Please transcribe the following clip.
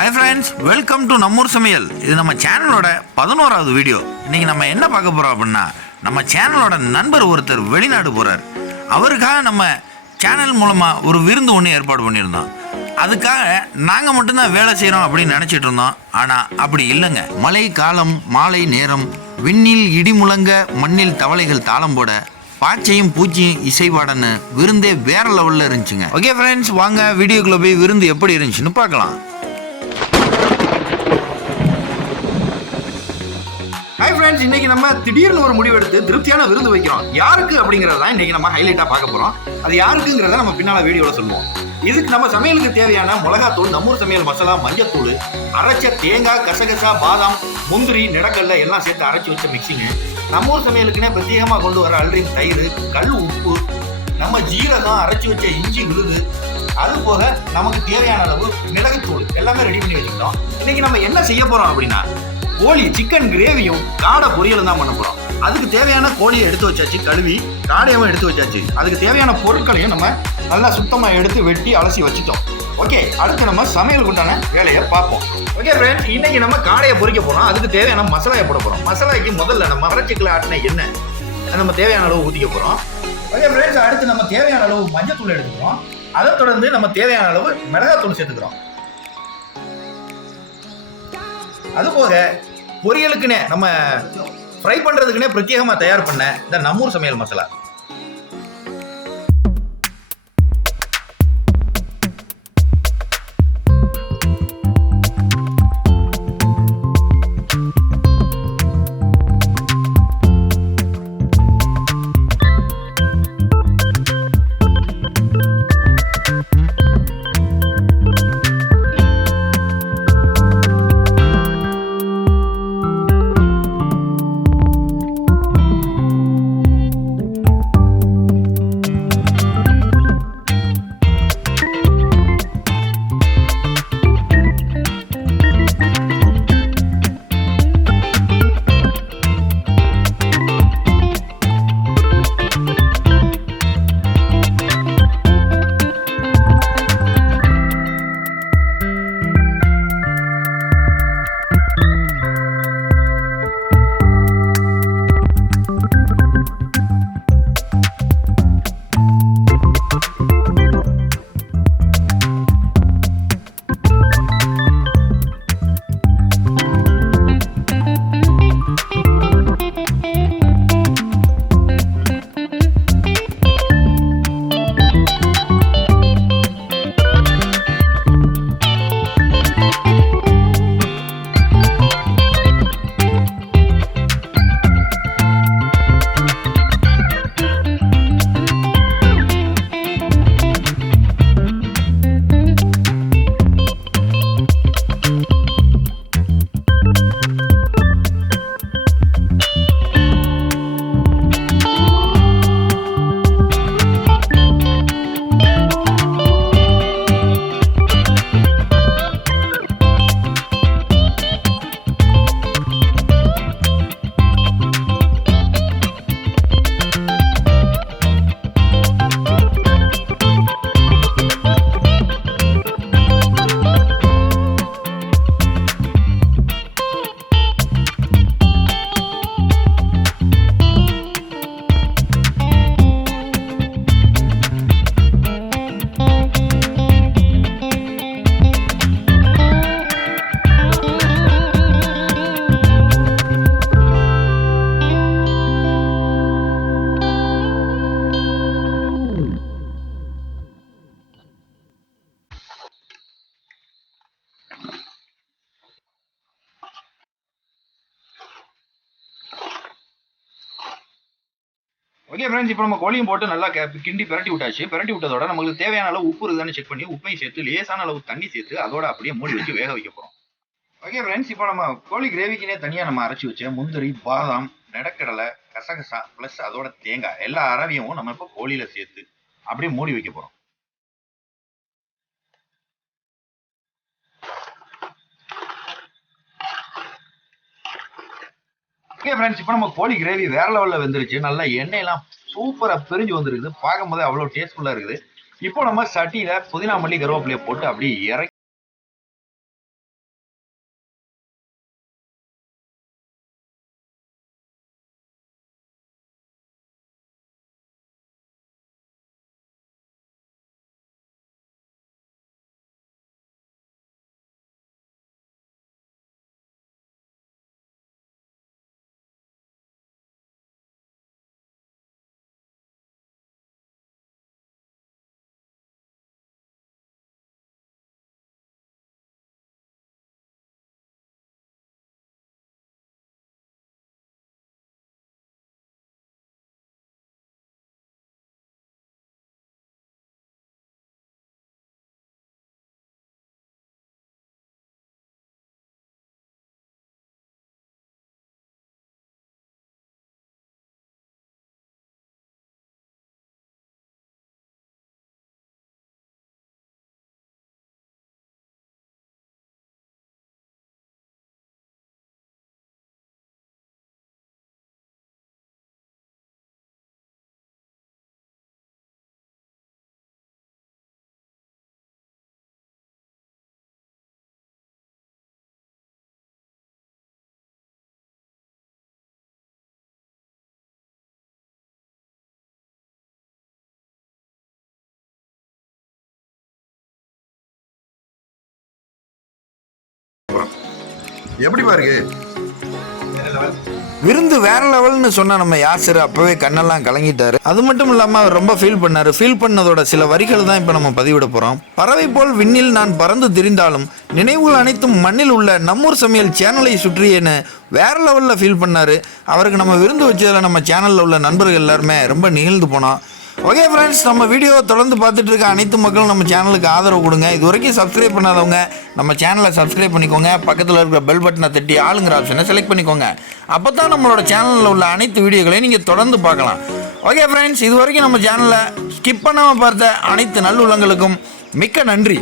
Hi friends, welcome to நம்மூர் சமையல். இது நம்ம சேனலோட 11வது வீடியோ. இன்றைக்கி நம்ம என்ன பார்க்க போகிறோம் அப்படின்னா, நம்ம சேனலோட நண்பர் ஒருத்தர் வெளிநாடு போகிறார். அவருக்காக நம்ம சேனல் மூலமாக ஒரு விருந்து ஒன்று ஏற்பாடு பண்ணியிருந்தோம். அதுக்காக நாங்கள் மட்டும்தான் வேலை செய்கிறோம் அப்படின்னு நினச்சிட்டு இருந்தோம். ஆனால் அப்படி இல்லைங்க. மழை காலம், மாலை நேரம், விண்ணில் இடி முழங்க, மண்ணில் தவளைகள் தாளம் போட, பாச்சையும் பூச்சியும் இசைவாடன்னு விருந்தே வேற லெவலில் இருந்துச்சுங்க. ஓகே ஃப்ரெண்ட்ஸ், வாங்க வீடியோக்குள்ளே போய் விருந்து எப்படி இருந்துச்சுன்னு பார்க்கலாம். ஹாய் ஃப்ரெண்ட்ஸ், இன்னைக்கு நம்ம திடீர்னு ஒரு முடிவு எடுத்து திருப்தியான விருந்து வைக்கிறோம். யாருக்கு அப்படிங்கறத இன்னைக்கு நம்ம ஹைலைட்டா பார்க்க போறோம். அது யாருக்குங்கிறத நம்ம பின்னால வீடியோல சொல்லுவோம். இதுக்கு நம்ம சமையலுக்கு தேவையான மிளகாத்தூள், நம்மூர் சமையல் மசாலா, மஞ்சத்தூள், அரைச்ச தேங்காய், கசகசா, பாதாம், முந்திரி, நிலக்கல்ல எல்லாம் சேர்த்து அரைச்சி வச்ச மிக்சிங்க, நம்மூர் சமையலுக்குன்னே பிரத்யேகமா கொண்டு வர அல்ரின் தயிர், கல் உப்பு, நம்ம ஜீரகம், அரைச்சி வச்ச இஞ்சி விழுது, அது போக நமக்கு தேவையான அளவு மிளகுத்தூள் எல்லாமே ரெடி பண்ணி வச்சுக்கிட்டோம். இன்னைக்கு நம்ம என்ன செய்ய போறோம் அப்படின்னா, கோழி சிக்கன் கிரேவியும் காடை பொரியலும் தான் பண்ண போறோம். அதுக்கு தேவையான கோழியை எடுத்து வச்சாச்சு, கழுவி காடையும் எடுத்து வச்சாச்சு. அதுக்கு தேவையான பொருட்களையும் நம்ம நல்லா சுத்தமாக எடுத்து வெட்டி அலசி வச்சுட்டோம். ஓகே, அடுத்து நம்ம சமையலுக்கு உண்டான வேலையை பார்ப்போம். ஓகே ஃப்ரெண்ட்ஸ், இன்னைக்கு நம்ம காடையை பொரிக்க போறோம். அதுக்கு தேவையான மசாலாயை போட போறோம். மசாலாய்க்கு முதல்ல நம்ம மரச்சிக்கல ஆட்டின எண்ணெய் நம்ம தேவையான அளவு ஊற்றிக்க போறோம். ஓகே ஃப்ரெண்ட்ஸ், அடுத்து நம்ம தேவையான அளவு மஞ்சத்தூள் எடுத்துக்கிறோம். அதை தொடர்ந்து நம்ம தேவையான அளவு மிளகாத்தூள் சேர்த்துக்கிறோம். அதுபோக பொரியலுக்குன்னே நம்ம ஃப்ரை பண்றதுக்குன்னே பிரத்யேகமா தயார் பண்ண இந்த நம்மூர் சமையல் மசாலா. ஓகே ஃப்ரெண்ட்ஸ், இப்போ நம்ம கோழியும் போட்டு நல்லா கிண்டி பிரட்டி விட்டாச்சு. பிரட்டி விட்டதோட நமக்கு தேவையான அளவு உப்பு இருக்குதான்னு செக் பண்ணி உப்பையும் சேர்த்து லேசான அளவு தண்ணி சேர்த்து அதோட அப்படியே மூடி வச்சு வேக வைக்க போறோம். ஓகே ஃப்ரெண்ட்ஸ், இப்போ நம்ம கோழி கிரேவிக்குனே தனியாக நம்ம அரைச்சி வச்ச முந்திரி, பாதாம், நிலக்கடலை, கசகசா ப்ளஸ் அதோட தேங்காய் எல்லா அரவையும் நம்ம இப்போ கோழியில சேர்த்து அப்படியே மூடி வைக்க போறோம். ஓகே ஃப்ரெண்ட்ஸ், இப்போ நம்ம கோழி கிரேவி வேற லெவலில் வெந்துருச்சு. நல்லா எண்ணெயெல்லாம் சூப்பராக பிரிஞ்சு வந்துருக்குது. பார்க்கும்போதே அவ்வளோ டேஸ்ட்ஃபுல்லாக இருக்குது. இப்போ நம்ம சட்டியில் புதினா மல்லி கருவேப்பிலையை போட்டு அப்படியே இறக்கி எப்படி பாருங்க விருந்து வேற லெவல்னு சொன்ன நம்ம யாசர் அப்பவே கண்ணெல்லாம் கலங்கிட்டாரு. அது மட்டும் இல்லாம அவர் ரொம்ப ஃபீல் பண்ணாரு. ஃபீல் பண்ணதோட சில வரிகள் தான் இப்ப நம்ம பதிவிட போறோம். பறவை போல் விண்ணில் நான் பறந்து திரிந்தாலும் நினைவுகள் அனைத்தும் மண்ணில் உள்ள நம்மூர் சமையல் சேனலை சுற்றியேன்னு வேற லெவல்ல ஃபீல் பண்ணாரு. அவருக்கு நம்ம விருந்து வச்சதுல நம்ம சேனல்ல உள்ள நண்பர்கள் எல்லாருமே ரொம்ப நிகழ்ந்து போனோம். ஓகே ஃப்ரெண்ட்ஸ், நம்ம வீடியோவை தொடர்ந்து பார்த்துட்டு இருக்க அனைத்து மக்களும் நம்ம சேனலுக்கு ஆதரவு கொடுங்க. இது வரைக்கும் சப்ஸ்கிரைப் பண்ணாதவங்க நம்ம சேனலை சப்ஸ்கிரைப் பண்ணிக்கோங்க. பக்கத்தில் இருக்கிற பெல் பட்டனை தட்டி ஆளுங்கிற ஆப்ஷனை செலக்ட் பண்ணிக்கோங்க. அப்போ தான் நம்மளோட சேனலில் உள்ள அனைத்து வீடியோக்களையும் நீங்கள் தொடர்ந்து பார்க்கலாம். ஓகே ஃப்ரெண்ட்ஸ், இது வரைக்கும் நம்ம சேனலை ஸ்கிப் பண்ணாமல் பார்த்த அனைத்து நல்லுள்ளங்களுக்கும் மிக்க நன்றி.